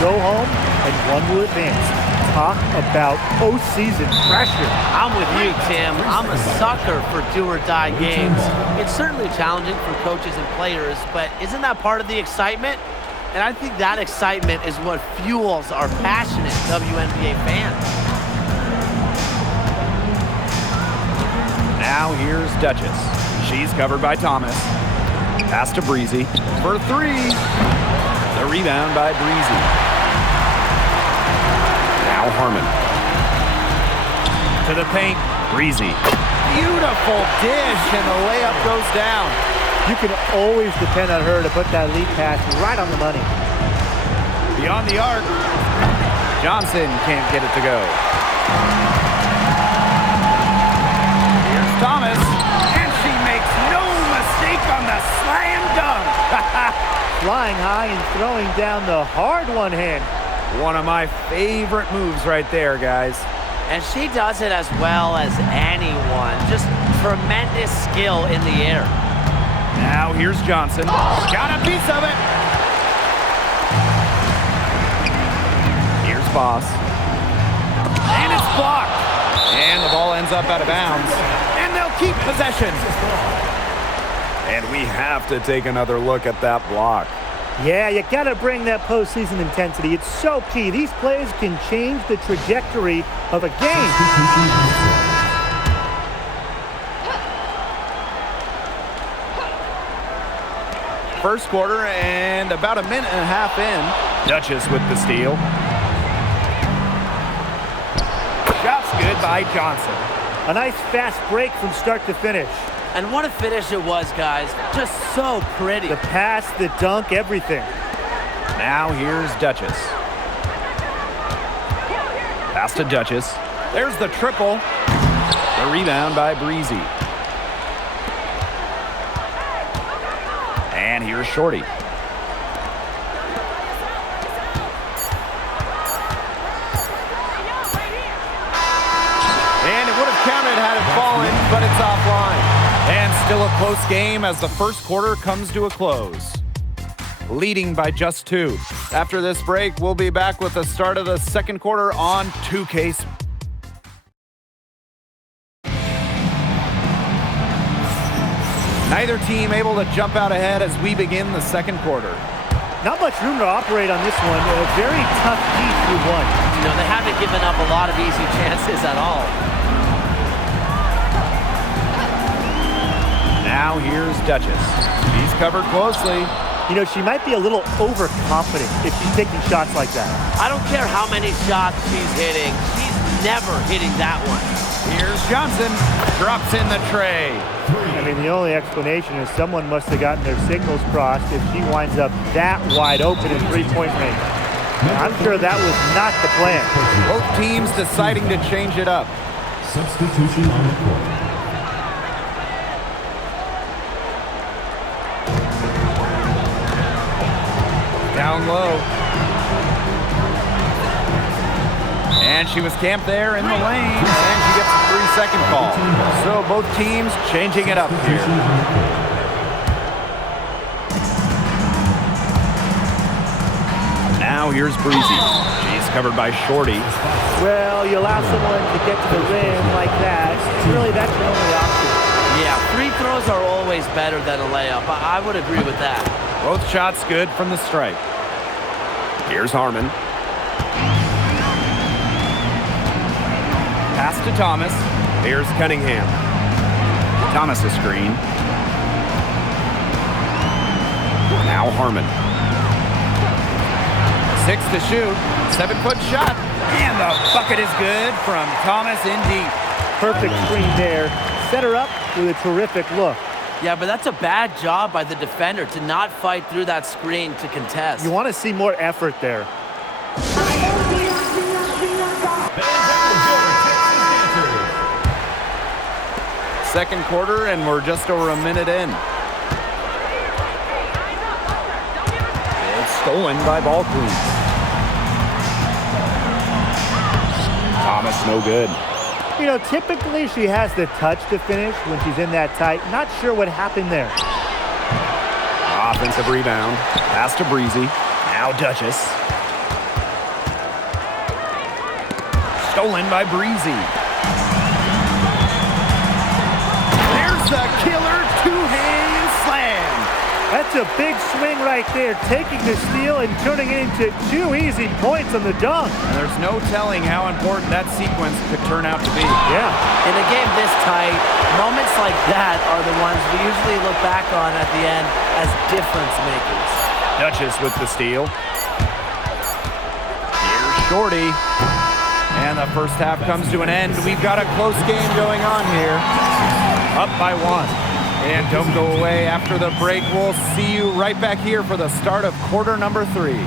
go home and one will advance. Talk about postseason pressure. I'm with you, Tim. I'm a sucker for do-or-die games. It's certainly challenging for coaches and players, but isn't that part of the excitement? And I think that excitement is what fuels our passionate WNBA fans. Now here's Duchess. She's covered by Thomas. Pass to Breezy for three. The rebound by Breezy. Now Harmon. To the paint, Breezy. Beautiful dish, and the layup goes down. You can always depend on her to put that lead pass right on the money. Beyond the arc. Johnson can't get it to go. Here's Thomas, and she makes no mistake on the slam dunk. Flying high and throwing down the hard one hand. One of my favorite moves right there, guys. And she does it as well as anyone. Just tremendous skill in the air. Now here's Johnson. Got a piece of it. Here's Boss. And it's blocked. And the ball ends up out of bounds. And they'll keep possession. And we have to take another look at that block. Yeah, you got to bring that postseason intensity. It's so key. These plays can change the trajectory of a game. First quarter and about a minute and a half in. Duchess with the steal. Shot's good by Johnson. A nice fast break from start to finish. And what a finish it was, guys. Just so pretty. The pass, the dunk, everything. Now here's Duchess. Pass to Duchess. There's the triple. The rebound by Breezy. And here's Shorty. And it would have counted had it fallen, but it's offline. And still a close game as the first quarter comes to a close. Leading by just 2. After this break, we'll be back with the start of the second quarter on 2K. Neither team able to jump out ahead as we begin the second quarter. Not much room to operate on this one. A very tough deep through one. You know, they haven't given up a lot of easy chances at all. Now here's Duchess. She's covered closely. You know, she might be a little overconfident if she's taking shots like that. I don't care how many shots she's hitting. She's never hitting that one. Here's Johnson. Drops in the tray. I mean, the only explanation is someone must have gotten their signals crossed if she winds up that wide open in three-point range. I'm sure that was not the plan. Both teams deciding to change it up. Substitution on the court. Down low. And she was camped there in the lane, and she gets a 3-second call. So both teams changing it up here. Now here's Breezy. She's covered by Shorty. Well, you allow someone to get to the rim like that. Really, that's your only option. Yeah, free throws are always better than a layup. I would agree with that. Both shots good from the stripe. Here's Harmon. Pass to Thomas. Here's Cunningham. Thomas a screen. Now Harmon. 6 to shoot. 7-foot shot. And the bucket is good from Thomas in deep. Perfect screen there. Set her up with a terrific look. Yeah, but that's a bad job by the defender to not fight through that screen to contest. You want to see more effort there. Second quarter, and we're just over a minute in. It's stolen by ball queen. Thomas, no good. You know, typically she has the touch to finish when she's in that tight. Not sure what happened there. Offensive rebound. Pass to Breezy. Now Duchess. Stolen by Breezy. There's the killer two-hand slam. That's a big swing right there, taking the steal and turning it into 2 easy points on the dunk. And there's no telling how important that sequence could turn out to be. Yeah. In a game this tight, moments like that are the ones we usually look back on at the end as difference makers. Duchess with the steal. Here's Shorty. And the first half comes to an end. We've got a close game going on here. Up by 1. And don't go away after the break. We'll see you right back here for the start of quarter number 3.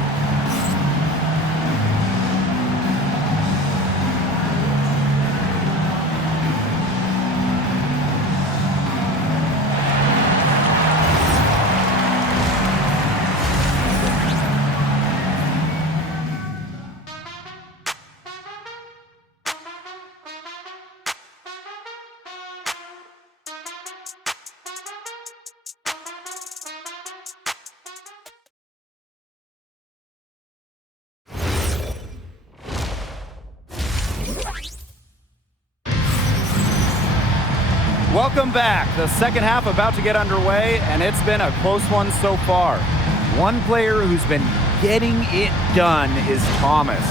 Welcome back. The second half about to get underway, and it's been a close one so far. One player who's been getting it done is Thomas.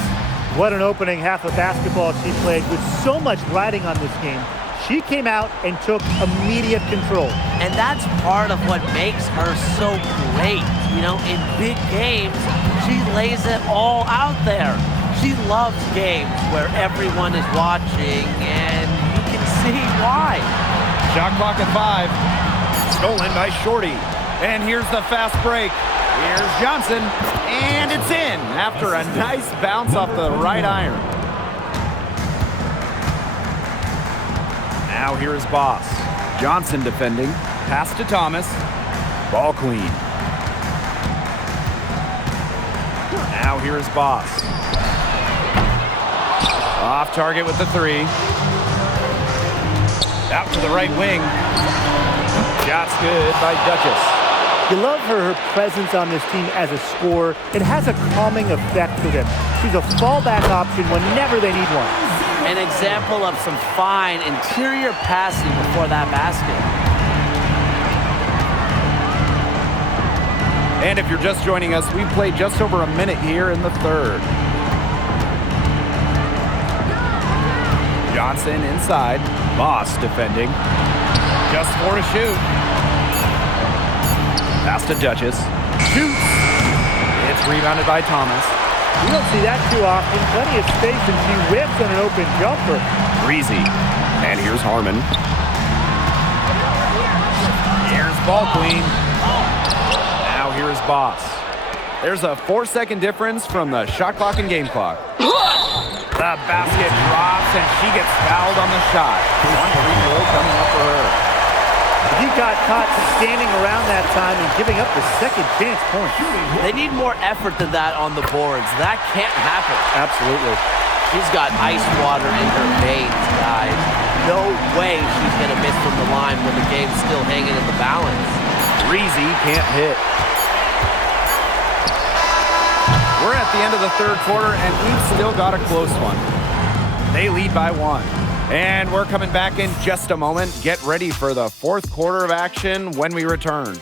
What an opening half of basketball she played with so much riding on this game. She came out and took immediate control. And that's part of what makes her so great. You know, in big games, she lays it all out there. She loves games where everyone is watching, and you can see why. Shot clock at 5. Stolen by Shorty. And here's the fast break. Here's Johnson. And it's in after a nice bounce off the right iron. Now here's Boss. Johnson defending. Pass to Thomas. Ball clean. Now here's Boss. Off target with the 3. Out to the right wing. Shot's good by Duchess. You love her presence on this team as a scorer. It has a calming effect for them. She's a fallback option whenever they need one. An example of some fine interior passing before that basket. And if you're just joining us, we've played just over a minute here in the third. Johnson inside. Moss defending. Just 4 to shoot. Pass to Duchess. Shoots. It's rebounded by Thomas. You don't see that too often. Plenty of space, and she whips on an open jumper. Breezy. And here's Harmon. Here's Ball Queen. Now here's Boss. There's a 4-second difference from the shot clock and game clock. The basket drops, and she gets fouled on the shot. 1 free throw coming up for her. He got caught standing around that time and giving up the second chance point. They need more effort than that on the boards. That can't happen. Absolutely. She's got ice water in her veins, guys. No way she's going to miss from the line when the game's still hanging in the balance. Breezy can't hit. We're at the end of the third quarter, and we've still got a close one. They lead by 1. And we're coming back in just a moment. Get ready for the fourth quarter of action when we return.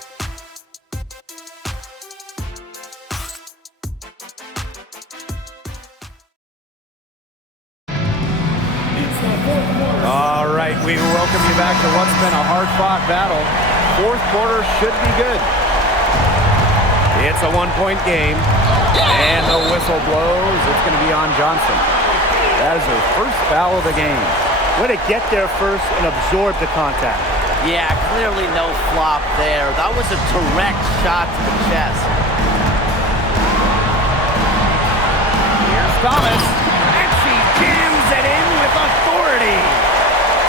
All right, we welcome you back to what's been a hard-fought battle. Fourth quarter should be good. It's a 1-point game. And the whistle blows. It's going to be on Johnson. That is her first foul of the game. Way to get there first and absorb the contact. Yeah, clearly no flop there. That was a direct shot to the chest. Here's Thomas. And she jams it in with authority.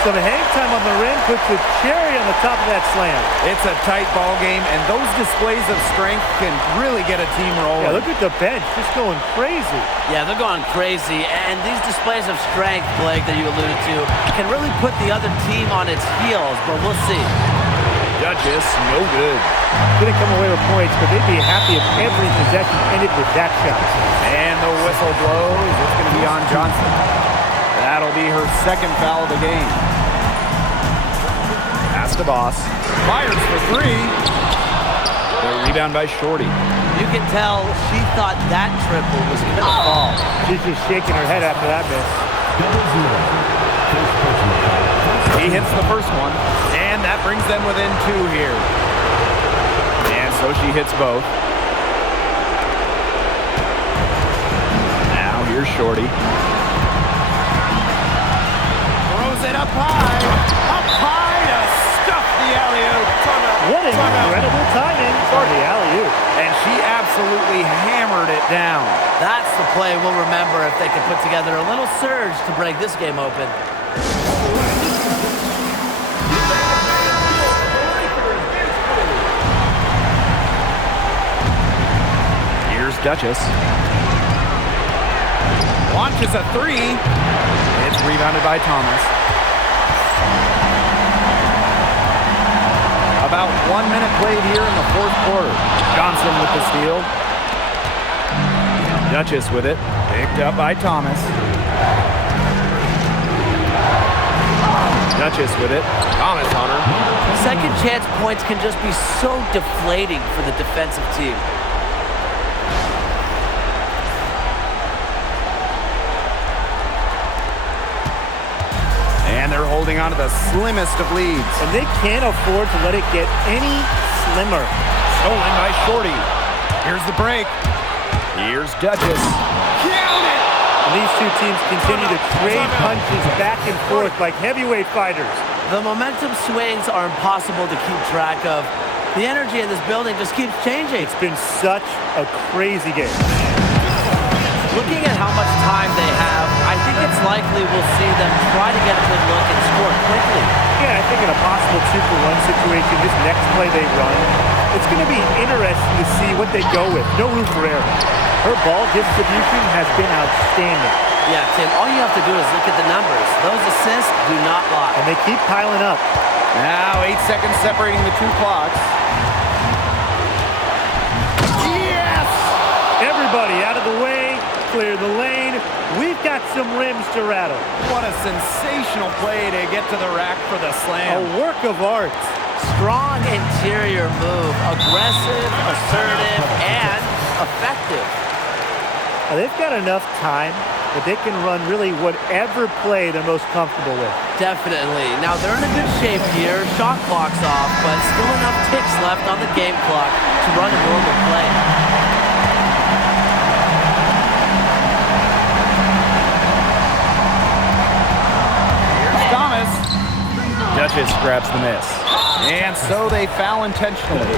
Some hang time on the rim puts a cherry on the top of that slam. It's a tight ball game, and those displays of strength can really get a team rolling. Yeah, look at the bench, just going crazy. Yeah, they're going crazy, and these displays of strength, Blake, that you alluded to, can really put the other team on its heels, but we'll see. Duchess, no good. Didn't come away with points, but they'd be happy if every possession ended with that shot. And the whistle blows. It's going to be on Johnson. That'll be her second foul of the game. Pass to Boss. Fires for three. The rebound by Shorty. You can tell she thought that triple was going to fall. She's just shaking her head after that miss. He hits the first one, and that brings them within two here. And so she hits both. Now here's Shorty. Throws it up high to stuff the alley-oop. What incredible timing for the alley-oop. And she absolutely hammered it down. That's the play we'll remember if they can put together a little surge to break this game open. Here's Duchess. Launches a three. It's rebounded by Thomas. About 1 minute played here in the fourth quarter. Johnson with the steal. Duchess with it. Picked up by Thomas. Duchess with it. Thomas on her. Second chance points can just be so deflating for the defensive team. And they're holding on to the slimmest of leads. And they can't afford to let it get any slimmer. Stolen by Shorty. Here's the break. Here's Duchess. Count it! And these two teams continue to trade punches back and forth like heavyweight fighters. The momentum swings are impossible to keep track of. The energy in this building just keeps changing. It's been such a crazy game. Looking at how much time they have, I think it's likely we'll see them try to get a good look and score quickly. Yeah, I think in a possible 2-for-1 situation, this next play they run, it's going to be interesting to see what they go with. No room for error. Her ball distribution has been outstanding. Yeah, Tim, all you have to do is look at the numbers. Those assists do not lie. And they keep piling up. Now 8 seconds separating the two clocks. Yes! Everybody out of the way. Clear the lane. We've got some rims to rattle. What a sensational play to get to the rack for the slam. A work of art. Strong interior move. Aggressive, assertive, and effective. Now, they've got enough time that they can run really whatever play they're most comfortable with. Definitely. Now, they're in a good shape here. Shot clock's off, but still enough ticks left on the game clock to run a normal play. Duchess grabs the miss. And so they foul intentionally.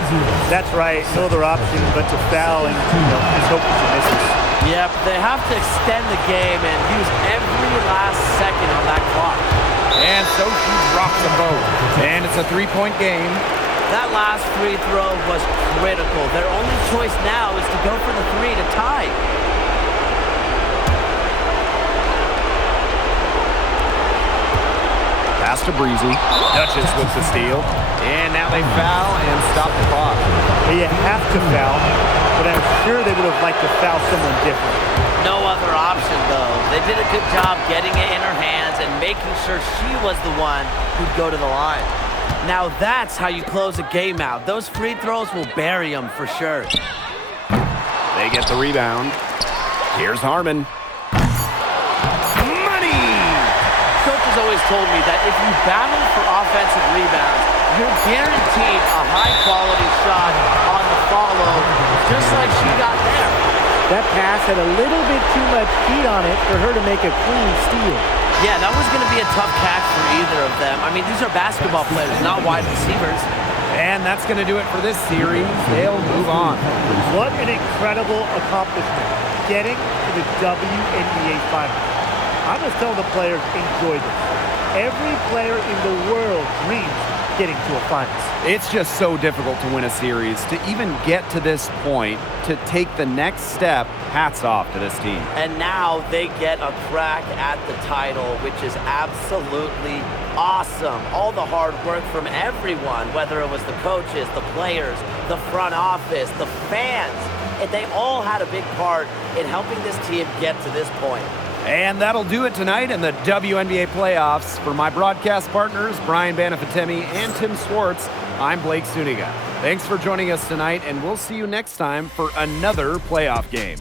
That's right. No other option but to foul and just hope she misses. Yep, they have to extend the game and use every last second on that clock. And so she drops them both. And it's a three-point game. That last free throw was critical. Their only choice now is to go for the three to tie. Pass to Breezy. Duchess with the steal. And now they foul and stop the clock. You have to foul, but I'm sure they would have liked to foul someone different. No other option, though. They did a good job getting it in her hands and making sure she was the one who'd go to the line. Now that's how you close a game out. Those free throws will bury them for sure. They get the rebound. Here's Harmon. Coach has always told me that if you battle for offensive rebounds, you're guaranteed a high-quality shot on the follow, just like she got there. That pass had a little bit too much heat on it for her to make a clean steal. Yeah, that was going to be a tough catch for either of them. I mean, these are basketball players, not wide receivers. And that's going to do it for this series. They'll move on. What an incredible accomplishment, getting to the WNBA Finals. I'm just telling the players, enjoy this. Every player in the world dreams getting to a finals. It's just so difficult to win a series. To even get to this point, to take the next step, hats off to this team. And now they get a crack at the title, which is absolutely awesome. All the hard work from everyone, whether it was the coaches, the players, the front office, the fans, and they all had a big part in helping this team get to this point. And that'll do it tonight in the WNBA playoffs. For my broadcast partners, Brian Banafatemi and Tim Swartz, I'm Blake Suniga. Thanks for joining us tonight, and we'll see you next time for another playoff game.